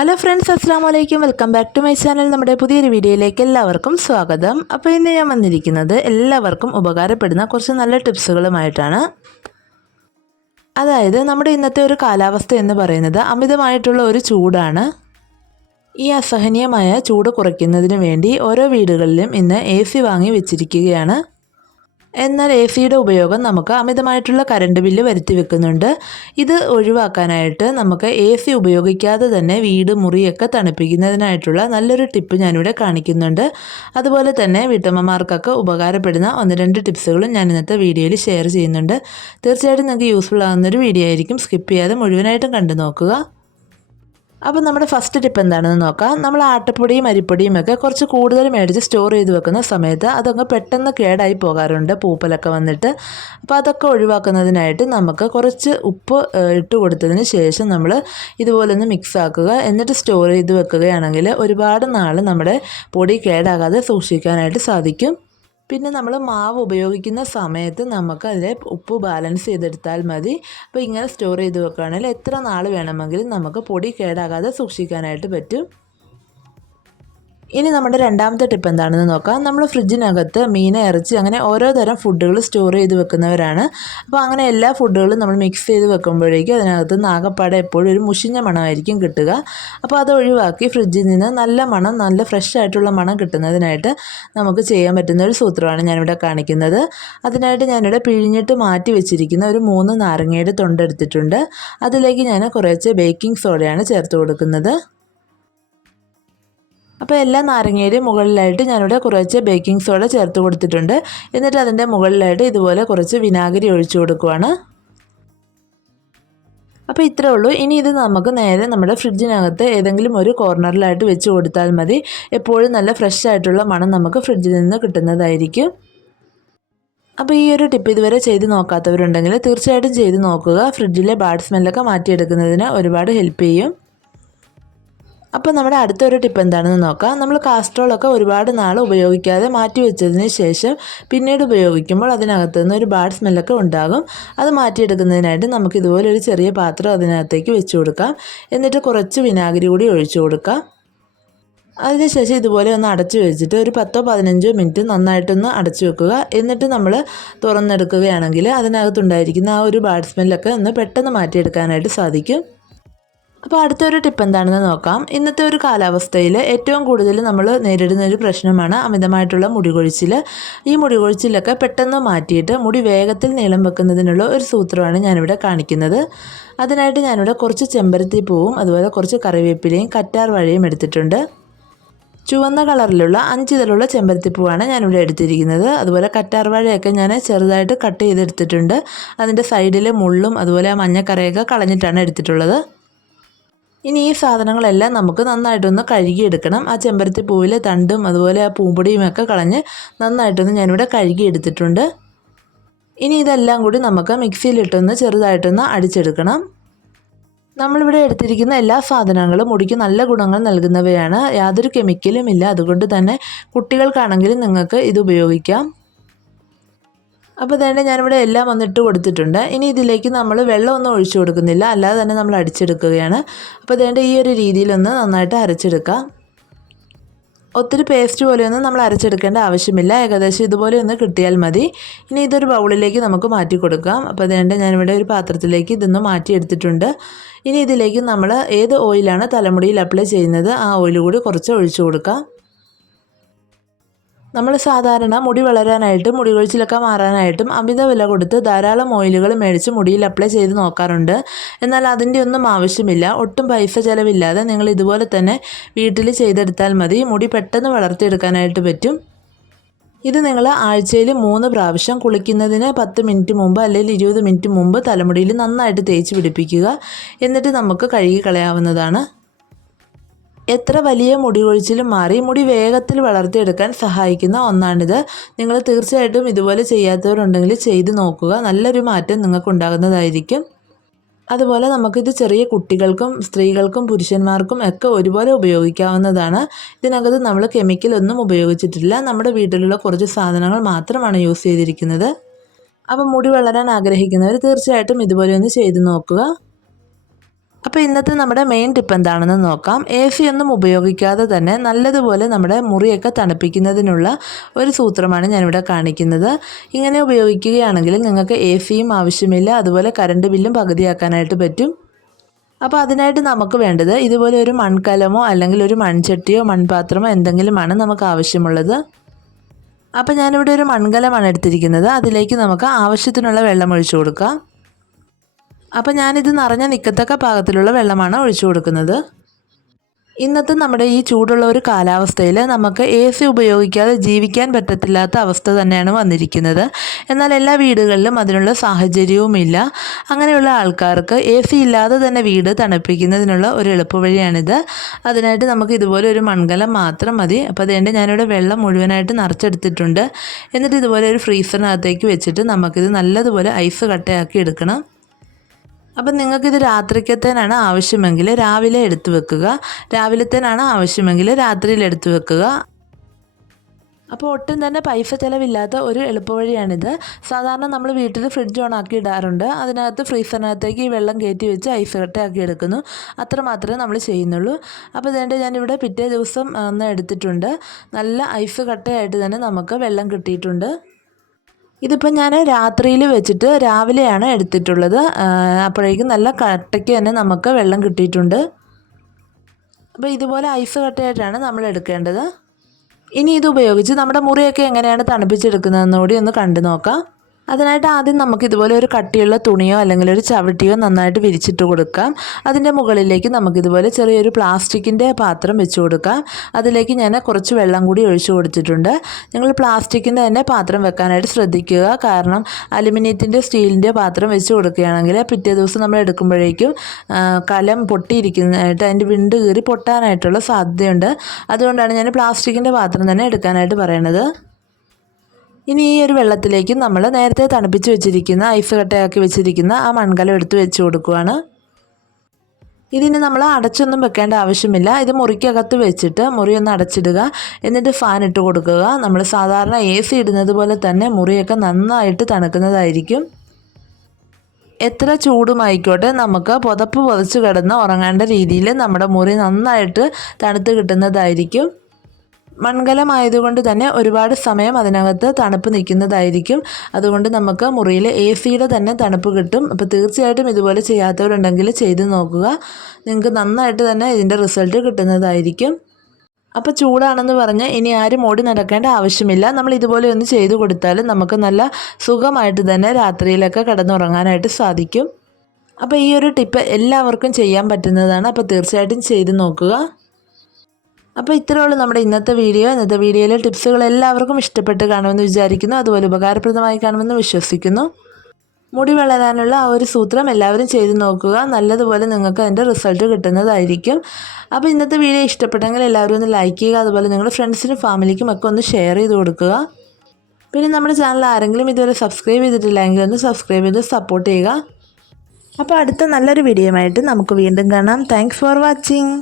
Hello friends അസ്സാം വലൈക്കും welcome back to my channel നമ്മുടെ പുതിയൊരു വീഡിയോയിലേക്ക് എല്ലാവർക്കും സ്വാഗതം. അപ്പോൾ ഇന്ന് ഞാൻ വന്നിരിക്കുന്നത് എല്ലാവർക്കും ഉപകാരപ്പെടുന്ന കുറച്ച് നല്ല ടിപ്സുകളുമായിട്ടാണ്. അതായത് നമ്മുടെ ഇന്നത്തെ ഒരു കാലാവസ്ഥ എന്ന് പറയുന്നത് അമിതമായിട്ടുള്ള ഒരു ചൂടാണ്. ഈ അസഹനീയമായ ചൂട് കുറയ്ക്കുന്നതിന് വേണ്ടി ഓരോ വീടുകളിലും ഇന്ന് എ സി വാങ്ങി വെച്ചിരിക്കുകയാണ്. എന്നാൽ എ സിയുടെ ഉപയോഗം നമുക്ക് അമിതമായിട്ടുള്ള കറണ്ട് ബില്ല് വരുത്തി വെക്കുന്നുണ്ട്. ഇത് ഒഴിവാക്കാനായിട്ട് നമുക്ക് എ സി ഉപയോഗിക്കാതെ തന്നെ വീട് മുറിയൊക്കെ തണുപ്പിക്കുന്നതിനായിട്ടുള്ള നല്ലൊരു ടിപ്പ് ഞാനിവിടെ കാണിക്കുന്നുണ്ട്. അതുപോലെ തന്നെ വീട്ടമ്മമാർക്കൊക്കെ ഉപകാരപ്പെടുന്ന ഒന്ന് രണ്ട് ടിപ്സുകളും ഞാൻ ഇന്നത്തെ വീഡിയോയിൽ ഷെയർ ചെയ്യുന്നുണ്ട്. തീർച്ചയായിട്ടും നിങ്ങൾക്ക് യൂസ്ഫുൾ ആകുന്നൊരു വീഡിയോ ആയിരിക്കും. സ്കിപ്പ് ചെയ്യാതെ മുഴുവനായിട്ടും കണ്ടു നോക്കുക. അപ്പോൾ നമ്മുടെ ഫസ്റ്റ് ടിപ്പ് എന്താണെന്ന് നോക്കാം. നമ്മൾ ആട്ടപ്പൊടിയും അരിപ്പൊടിയും ഒക്കെ കുറച്ച് കൂടുതൽ മേടിച്ച് സ്റ്റോർ ചെയ്ത് വെക്കുന്ന സമയത്ത് അതങ്ങ് പെട്ടെന്ന് കേടായി പോകാറുണ്ട്. പൂപ്പലൊക്കെ വന്നിട്ട്. അപ്പോൾ അതൊക്കെ ഒഴിവാക്കുന്നതിനായിട്ട് നമുക്ക് കുറച്ച് ഉപ്പ് ഇട്ട് കൊടുത്തതിന് ശേഷം നമ്മൾ ഇതുപോലെ ഒന്ന് മിക്സ് ആക്കുക. എന്നിട്ട് സ്റ്റോർ ചെയ്ത് വെക്കുകയാണെങ്കിൽ ഒരുപാട് നാൾ നമ്മുടെ പൊടി കേടാകാതെ സൂക്ഷിക്കാനായിട്ട് സാധിക്കും. പിന്നെ നമ്മൾ മാവ് ഉപയോഗിക്കുന്ന സമയത്ത് നമുക്ക് അതിലെ ഉപ്പ് ബാലൻസ് ചെയ്തെടുത്താൽ മതി. അപ്പോൾ ഇങ്ങനെ സ്റ്റോർ ചെയ്ത് വെക്കുകയാണെങ്കിൽ എത്ര നാൾ വേണമെങ്കിലും നമുക്ക് പൊടി കേടാകാതെ സൂക്ഷിക്കാനായിട്ട് പറ്റും. ഇനി നമ്മുടെ രണ്ടാമത്തെ ടിപ്പ് എന്താണെന്ന് നോക്കാം. നമ്മൾ ഫ്രിഡ്ജിനകത്ത് മീൻ ഇറച്ചി അങ്ങനെ ഓരോ തരം ഫുഡുകൾ സ്റ്റോർ ചെയ്ത് വെക്കുന്നവരാണ്. അപ്പോൾ അങ്ങനെ എല്ലാ ഫുഡുകളും നമ്മൾ മിക്സ് ചെയ്ത് വെക്കുമ്പോഴേക്കും അതിനകത്ത് നാഗപ്പാട എപ്പോഴും ഒരു മുഷിഞ്ഞ മണമായിരിക്കും കിട്ടുക. അപ്പോൾ അത് ഒഴിവാക്കി ഫ്രിഡ്ജിൽ നിന്ന് നല്ല മണം നല്ല ഫ്രഷ് ആയിട്ടുള്ള മണം കിട്ടുന്നതിനായിട്ട് നമുക്ക് ചെയ്യാൻ പറ്റുന്ന ഒരു സൂത്രമാണ് ഞാനിവിടെ കാണിക്കുന്നത്. അതിനായിട്ട് ഞാനിവിടെ പിഴിഞ്ഞിട്ട് മാറ്റി വെച്ചിരിക്കുന്ന ഒരു മൂന്ന് നാരങ്ങയുടെ തൊണ്ടെടുത്തിട്ടുണ്ട് അതിലേക്ക് ഞാൻ കുറച്ച് ബേക്കിംഗ് സോഡയാണ് ചേർത്ത് കൊടുക്കുന്നത്. അപ്പോൾ എല്ലാ നാരങ്ങയുടെയും മുകളിലായിട്ട് ഞാനിവിടെ കുറച്ച് ബേക്കിംഗ് സോഡ ചേർത്ത് കൊടുത്തിട്ടുണ്ട്. എന്നിട്ട് അതിന്റെ മുകളിലായിട്ട് ഇതുപോലെ കുറച്ച് വിനാഗിരി ഒഴിച്ചു കൊടുക്കുവാണ്. അപ്പോൾ ഇത്രേ ഉള്ളൂ. ഇനി ഇത് നമുക്ക് നേരെ നമ്മുടെ ഫ്രിഡ്ജിനകത്ത് ഏതെങ്കിലും ഒരു കോർണറിലായിട്ട് വെച്ച് കൊടുത്താൽ മതി. എപ്പോഴും നല്ല ഫ്രഷ് ആയിട്ടുള്ള മണം നമുക്ക് ഫ്രിഡ്ജിൽ നിന്ന് കിട്ടുന്നതായിരിക്കും. അപ്പോൾ ഈ ഒരു ടിപ്പ് ഇതുവരെ ചെയ്ത് നോക്കാത്തവരുണ്ടെങ്കിൽ തീർച്ചയായിട്ടും ചെയ്ത് നോക്കുക. ഫ്രിഡ്ജിലെ ബാഡ് സ്മെല്ലൊക്കെ മാറ്റിയെടുക്കുന്നതിന് ഒരുപാട് ഹെൽപ്പ് ചെയ്യും. അപ്പോൾ നമ്മുടെ അടുത്തൊരു ടിപ്പ് എന്താണെന്ന് നോക്കാം. നമ്മൾ കാസ്ട്രോളൊക്കെ ഒരുപാട് നാൾ ഉപയോഗിക്കാതെ മാറ്റി വെച്ചതിന് ശേഷം പിന്നീട് ഉപയോഗിക്കുമ്പോൾ അതിനകത്ത് നിന്ന് ഒരു ബാഡ് സ്മെല്ലൊക്കെ ഉണ്ടാകും. അത് മാറ്റിയെടുക്കുന്നതിനായിട്ട് നമുക്ക് ഇതുപോലെ ഒരു ചെറിയ പാത്രം അതിനകത്തേക്ക് വെച്ച് കൊടുക്കാം. എന്നിട്ട് കുറച്ച് വിനാഗിരി കൂടി ഒഴിച്ചു കൊടുക്കാം. അതിനുശേഷം ഇതുപോലെ ഒന്ന് അടച്ചു വെച്ചിട്ട് ഒരു പത്തോ പതിനഞ്ചോ മിനിറ്റ് നന്നായിട്ടൊന്ന് അടച്ചു വെക്കുക. എന്നിട്ട് നമ്മൾ തുറന്നെടുക്കുകയാണെങ്കിൽ അതിനകത്തുണ്ടായിരിക്കുന്ന ആ ഒരു ബാഡ് സ്മെല്ലൊക്കെ ഒന്ന് പെട്ടെന്ന് മാറ്റിയെടുക്കാനായിട്ട് സാധിക്കും. അപ്പോൾ അടുത്തൊരു ടിപ്പ് എന്താണെന്ന് നോക്കാം. ഇന്നത്തെ ഒരു കാലാവസ്ഥയിൽ ഏറ്റവും കൂടുതൽ നമ്മൾ നേരിടുന്ന ഒരു പ്രശ്നമാണ് അമിതമായിട്ടുള്ള മുടി കൊഴിച്ചിൽ ഈ മുടി കൊഴിച്ചിലൊക്കെ പെട്ടെന്ന് മാറ്റിയിട്ട് മുടി വേഗത്തിൽ നീളം വെക്കുന്നതിനുള്ള ഒരു സൂത്രമാണ് ഞാനിവിടെ കാണിക്കുന്നത്. അതിനായിട്ട് ഞാനിവിടെ കുറച്ച് ചെമ്പരത്തി പൂവും അതുപോലെ കുറച്ച് കറിവേപ്പിലയും കറ്റാർ വാഴയും എടുത്തിട്ടുണ്ട്. ചുവന്ന കളറിലുള്ള അഞ്ചിതളുള്ള ചെമ്പരത്തിപ്പൂവാണ് ഞാനിവിടെ എടുത്തിരിക്കുന്നത്. അതുപോലെ കറ്റാർ വാഴയൊക്കെ ഞാൻ ചെറുതായിട്ട് കട്ട് ചെയ്തെടുത്തിട്ടുണ്ട്. അതിന്റെ സൈഡിലെ മുള്ളും അതുപോലെ ആ മഞ്ഞക്കറയൊക്കെ കളഞ്ഞിട്ടാണ് എടുത്തിട്ടുള്ളത്. ഇനി ഈ സാധനങ്ങളെല്ലാം നമുക്ക് നന്നായിട്ടൊന്ന് കഴുകിയെടുക്കണം. ആ ചെമ്പരത്തി പൂവിലെ തണ്ടും അതുപോലെ ആ പൂമ്പൊടിയും ഒക്കെ കളഞ്ഞ് നന്നായിട്ടൊന്ന് ഞാനിവിടെ കഴുകിയെടുത്തിട്ടുണ്ട്. ഇനി ഇതെല്ലാം കൂടി നമുക്ക് മിക്സിയിലിട്ടൊന്ന് ചെറുതായിട്ടൊന്ന് അടിച്ചെടുക്കണം. നമ്മളിവിടെ എടുത്തിരിക്കുന്ന എല്ലാ സാധനങ്ങളും മുടിക്ക് നല്ല ഗുണങ്ങൾ നൽകുന്നവയാണ്. യാതൊരു കെമിക്കലും ഇല്ല. അതുകൊണ്ട് തന്നെ കുട്ടികൾക്കാണെങ്കിലും നിങ്ങൾക്ക് ഇത് ഉപയോഗിക്കാം. അപ്പോൾ തന്നെ ഞാനിവിടെ എല്ലാം വന്നിട്ട് കൊടുത്തിട്ടുണ്ട്. ഇനി ഇതിലേക്ക് നമ്മൾ വെള്ളമൊന്നും ഒഴിച്ചു കൊടുക്കുന്നില്ല. അല്ലാതെ തന്നെ നമ്മൾ അടിച്ചെടുക്കുകയാണ്. അപ്പോൾ അതേണ്ട ഈ ഒരു രീതിയിലൊന്ന് നന്നായിട്ട് അരച്ചെടുക്കാം. ഒത്തിരി പേസ്റ്റ് പോലെയൊന്നും നമ്മൾ അരച്ചെടുക്കേണ്ട ആവശ്യമില്ല. ഏകദേശം ഇതുപോലെ ഒന്ന് കിട്ടിയാൽ മതി. ഇനി ഇതൊരു ബൗളിലേക്ക് നമുക്ക് മാറ്റി കൊടുക്കാം. അപ്പോൾ അതേണ്ട ഞാനിവിടെ ഒരു പാത്രത്തിലേക്ക് ഇതൊന്ന് മാറ്റിയെടുത്തിട്ടുണ്ട് ഇനി ഇതിലേക്ക് നമ്മൾ ഏത് ഓയിലാണ് തലമുടിയിൽ അപ്ലൈ ചെയ്യുന്നത് ആ ഓയിൽ കൂടി കുറച്ച് ഒഴിച്ചു കൊടുക്കാം. നമ്മൾ സാധാരണ മുടി വളരാനായിട്ടും മുടി കൊഴിച്ചിലൊക്കെ മാറാനായിട്ടും അമിത വില കൊടുത്ത് ധാരാളം ഓയിലുകൾ മേടിച്ച് മുടിയിൽ അപ്ലൈ ചെയ്ത് നോക്കാറുണ്ട്. എന്നാൽ അതിന്റെ ഒന്നും ആവശ്യമില്ല. ഒട്ടും പൈസ ചിലവില്ലാതെ നിങ്ങൾ ഇതുപോലെ തന്നെ വീട്ടിൽ ചെയ്തെടുത്താൽ മതി. മുടി പെട്ടെന്ന് വളർത്തിയെടുക്കാനായിട്ട് പറ്റും. ഇത് നിങ്ങൾ ആഴ്ചയിൽ മൂന്ന് പ്രാവശ്യം കുളിക്കുന്നതിന് പത്ത് മിനിറ്റ് മുമ്പ് അല്ലെങ്കിൽ ഇരുപത് മിനിറ്റ് മുമ്പ് തലമുടിയിൽ നന്നായിട്ട് തേച്ച് പിടിപ്പിക്കുക. എന്നിട്ട് നമുക്ക് കഴുകി കളയാവുന്നതാണ്. എത്ര വലിയ മുടി കൊഴിച്ചിലും മാറി മുടി വേഗത്തിൽ വളർത്തിയെടുക്കാൻ സഹായിക്കുന്ന ഒന്നാണിത്. നിങ്ങൾ തീർച്ചയായിട്ടും ഇതുപോലെ ചെയ്യാത്തവരുണ്ടെങ്കിൽ ചെയ്ത് നോക്കുക. നല്ലൊരു മാറ്റം നിങ്ങൾക്കുണ്ടാകുന്നതായിരിക്കും. അതുപോലെ നമുക്കിത് ചെറിയ കുട്ടികൾക്കും സ്ത്രീകൾക്കും പുരുഷന്മാർക്കും ഒക്കെ ഒരുപോലെ ഉപയോഗിക്കാവുന്നതാണ്. ഇതിനകത്ത് നമ്മൾ കെമിക്കലൊന്നും ഉപയോഗിച്ചിട്ടില്ല. നമ്മുടെ വീട്ടിലുള്ള കുറച്ച് സാധനങ്ങൾ മാത്രമാണ് യൂസ് ചെയ്തിരിക്കുന്നത്. അപ്പം മുടി വളരാൻ ആഗ്രഹിക്കുന്നവർ തീർച്ചയായിട്ടും ഇതുപോലെ ഒന്ന് ചെയ്ത് നോക്കുക. അപ്പോൾ ഇന്നത്തെ നമ്മുടെ മെയിൻ ടിപ്പ് എന്താണെന്ന് നോക്കാം. എ സി ഒന്നും ഉപയോഗിക്കാതെ തന്നെ നല്ലതുപോലെ നമ്മുടെ മുറിയൊക്കെ തണുപ്പിക്കുന്നതിനുള്ള ഒരു സൂത്രമാണ് ഞാനിവിടെ കാണിക്കുന്നത്. ഇങ്ങനെ ഉപയോഗിക്കുകയാണെങ്കിൽ നിങ്ങൾക്ക് എ സിയും ആവശ്യമില്ല അതുപോലെ കറണ്ട് ബില്ലും പകുതിയാക്കാനായിട്ട് പറ്റും. അപ്പോൾ അതിനായിട്ട് നമുക്ക് വേണ്ടത് ഇതുപോലെ ഒരു മൺകലമോ അല്ലെങ്കിൽ ഒരു മൺചട്ടിയോ മൺപാത്രമോ എന്തെങ്കിലുമാണ് നമുക്ക് ആവശ്യമുള്ളത്. അപ്പോൾ ഞാനിവിടെ ഒരു മൺകലമാണ് എടുത്തിരിക്കുന്നത്. അതിലേക്ക് നമുക്ക് ആവശ്യത്തിനുള്ള വെള്ളം ഒഴിച്ചു കൊടുക്കാം. അപ്പോൾ ഞാനിത് നിറഞ്ഞ നിൽക്കത്തക്ക പാകത്തിലുള്ള വെള്ളമാണ് ഒഴിച്ചു കൊടുക്കുന്നത്. ഇന്നത്തെ നമ്മുടെ ഈ ചൂടുള്ള ഒരു കാലാവസ്ഥയിൽ നമുക്ക് എ സി ഉപയോഗിക്കാതെ ജീവിക്കാൻ പറ്റത്തില്ലാത്ത അവസ്ഥ തന്നെയാണ് വന്നിരിക്കുന്നത്. എന്നാൽ എല്ലാ വീടുകളിലും അതിനുള്ള സാഹചര്യവുമില്ല. അങ്ങനെയുള്ള ആൾക്കാർക്ക് എ സി ഇല്ലാതെ തന്നെ വീട് തണുപ്പിക്കുന്നതിനുള്ള ഒരു എളുപ്പവഴിയാണിത് അതിനായിട്ട് നമുക്ക് ഇതുപോലെ ഒരു മൺകലം മാത്രം മതി. അപ്പോൾ അതുകൊണ്ട് ഞാനിവിടെ വെള്ളം മുഴുവനായിട്ട് നിറച്ചെടുത്തിട്ടുണ്ട്. എന്നിട്ട് ഇതുപോലെ ഒരു ഫ്രീസറിനകത്തേക്ക് വെച്ചിട്ട് നമുക്കിത് നല്ലതുപോലെ ഐസ് കട്ടയാക്കി എടുക്കണം. അപ്പം നിങ്ങൾക്കിത് രാത്രിക്കത്തേനാണ് ആവശ്യമെങ്കിൽ രാവിലെ എടുത്തു വെക്കുക. രാവിലത്തേനാണ് ആവശ്യമെങ്കിൽ രാത്രിയിൽ എടുത്തു വെക്കുക. അപ്പോൾ ഒട്ടും തന്നെ പൈസ ചിലവില്ലാത്ത ഒരു എളുപ്പവഴിയാണിത്. സാധാരണ നമ്മൾ വീട്ടിൽ ഫ്രിഡ്ജ് ഓൺ ആക്കി ഇടാറുണ്ട്. അതിനകത്ത് ഫ്രീസറിനകത്തേക്ക് ഈ വെള്ളം കയറ്റി വെച്ച് ഐസ് കട്ടയാക്കി എടുക്കുന്നു. അത്ര മാത്രമേ നമ്മൾ ചെയ്യുന്നുള്ളൂ. അപ്പോൾ ഇതേണ്ട ഞാനിവിടെ പിറ്റേ ദിവസം ഒന്ന് എടുത്തിട്ടുണ്ട്. നല്ല ഐസ് കട്ടയായിട്ട് തന്നെ നമുക്ക് വെള്ളം കിട്ടിയിട്ടുണ്ട്. ഇതിപ്പോൾ ഞാൻ രാത്രിയിൽ വെച്ചിട്ട് രാവിലെയാണ് എടുത്തിട്ടുള്ളത്. അപ്പോഴേക്കും നല്ല കട്ടയ്ക്ക് തന്നെ നമുക്ക് വെള്ളം കിട്ടിയിട്ടുണ്ട്. അപ്പോൾ ഇതുപോലെ ഐസ് കട്ടയായിട്ടാണ് നമ്മൾ എടുക്കേണ്ടത്. ഇനി ഇത് ഉപയോഗിച്ച് നമ്മുടെ മുറിയൊക്കെ എങ്ങനെയാണ് തണുപ്പിച്ചെടുക്കുന്നതെന്ന് കൂടി ഒന്ന് കണ്ടു നോക്കാം. അതിനായിട്ട് ആദ്യം നമുക്ക് ഇതുപോലെ ഒരു കട്ടിയുള്ള തുണിയോ അല്ലെങ്കിൽ ഒരു ചവിട്ടിയോ നന്നായിട്ട് വിരിച്ചിട്ട് കൊടുക്കാം. അതിന്റെ മുകളിലേക്ക് നമുക്കിതുപോലെ ചെറിയൊരു പ്ലാസ്റ്റിക്കിന്റെ പാത്രം വെച്ച് കൊടുക്കാം. അതിലേക്ക് ഞാൻ കുറച്ച് വെള്ളം കൂടി ഒഴിച്ചു കൊടുത്തിട്ടുണ്ട്. നിങ്ങൾ പ്ലാസ്റ്റിക്കിന്റെ തന്നെ പാത്രം വെക്കാനായിട്ട് ശ്രദ്ധിക്കുക. കാരണം അലുമിനിയത്തിന്റെ സ്റ്റീലിന്റെ പാത്രം വെച്ച് കൊടുക്കുകയാണെങ്കിൽ പിറ്റേ ദിവസം നമ്മൾ എടുക്കുമ്പോഴേക്കും കലം പൊട്ടിയിരിക്കുന്നതായിട്ട് അതിന്റെ വിണ്ട് കീറി പൊട്ടാനായിട്ടുള്ള സാധ്യതയുണ്ട്. അതുകൊണ്ടാണ് ഞാൻ പ്ലാസ്റ്റിക്കിന്റെ പാത്രം തന്നെ എടുക്കാനായിട്ട് പറയുന്നത് ഇനി ഈ ഒരു വെള്ളത്തിലേക്ക് നമ്മൾ നേരത്തെ തണുപ്പിച്ച് വെച്ചിരിക്കുന്ന ഐസ് കട്ടയാക്കി വെച്ചിരിക്കുന്ന ആ മൺകലം എടുത്ത് വെച്ച് കൊടുക്കുകയാണ് ഇതിന് നമ്മൾ അടച്ചൊന്നും വെക്കേണ്ട ആവശ്യമില്ല. ഇത് മുറിക്കകത്ത് വെച്ചിട്ട് മുറി ഒന്ന് അടച്ചിടുക. എന്നിട്ട് ഫാൻ ഇട്ട് കൊടുക്കുക. നമ്മൾ സാധാരണ എ സി ഇടുന്നത് പോലെ തന്നെ മുറിയൊക്കെ നന്നായിട്ട് തണുക്കുന്നതായിരിക്കും. എത്ര ചൂടുമായിക്കോട്ടെ നമുക്ക് പുതപ്പ് പുതച്ച് കിടന്ന് ഉറങ്ങേണ്ട രീതിയിൽ നമ്മുടെ മുറി നന്നായിട്ട് തണുത്ത് കിട്ടുന്നതായിരിക്കും. മൺകലമായതുകൊണ്ട് തന്നെ ഒരുപാട് സമയം അതിനകത്ത് തണുപ്പ് നിൽക്കുന്നതായിരിക്കും. അതുകൊണ്ട് നമുക്ക് മുറിയിൽ എ സിയുടെ തന്നെ തണുപ്പ് കിട്ടും. അപ്പോൾ തീർച്ചയായിട്ടും ഇതുപോലെ ചെയ്യാത്തവരുണ്ടെങ്കിൽ ചെയ്ത് നോക്കുക. നിങ്ങൾക്ക് നന്നായിട്ട് തന്നെ ഇതിന്റെ റിസൾട്ട് കിട്ടുന്നതായിരിക്കും. അപ്പോൾ ചൂടാണെന്ന് പറഞ്ഞ് ഇനി ആരും ഓടി നടക്കേണ്ട ആവശ്യമില്ല. നമ്മൾ ഇതുപോലെ ഒന്ന് ചെയ്തു കൊടുത്താൽ നമുക്ക് നല്ല സുഖമായിട്ട് തന്നെ രാത്രിയിലൊക്കെ കിടന്നുറങ്ങാനായിട്ട് സാധിക്കും. അപ്പോൾ ഈ ഒരു ടിപ്പ് എല്ലാവർക്കും ചെയ്യാൻ പറ്റുന്നതാണ്. അപ്പോൾ തീർച്ചയായിട്ടും ചെയ്ത് നോക്കുക. അപ്പോൾ ഇത്രയുള്ള നമ്മുടെ ഇന്നത്തെ വീഡിയോ. ഇന്നത്തെ വീഡിയോയിലെ ടിപ്സുകൾ എല്ലാവർക്കും ഇഷ്ടപ്പെട്ട് കാണുമെന്ന് വിചാരിക്കുന്നു. അതുപോലെ ഉപകാരപ്രദമായി കാണുമെന്ന് വിശ്വസിക്കുന്നു. മുടി വളരാനുള്ള ആ ഒരു സൂത്രം എല്ലാവരും ചെയ്തു നോക്കുക. നല്ലതുപോലെ നിങ്ങൾക്ക് അതിന്റെ റിസൾട്ട് കിട്ടുന്നതായിരിക്കും. അപ്പോൾ ഇന്നത്തെ വീഡിയോ ഇഷ്ടപ്പെട്ടെങ്കിൽ എല്ലാവരും ഒന്ന് ലൈക്ക് ചെയ്യുക. അതുപോലെ നിങ്ങളുടെ ഫ്രണ്ട്സിനും ഫാമിലിക്കും ഒക്കെ ഒന്ന് ഷെയർ ചെയ്ത് കൊടുക്കുക. പിന്നെ നമ്മുടെ ചാനൽ ആരെങ്കിലും ഇതുവരെ സബ്സ്ക്രൈബ് ചെയ്തിട്ടില്ലെങ്കിൽ ഒന്ന് സബ്സ്ക്രൈബ് ചെയ്ത് സപ്പോർട്ട് ചെയ്യുക. അപ്പോൾ അടുത്ത നല്ലൊരു വീഡിയോ ആയിട്ട് നമുക്ക് വീണ്ടും കാണാം. Thanks for watching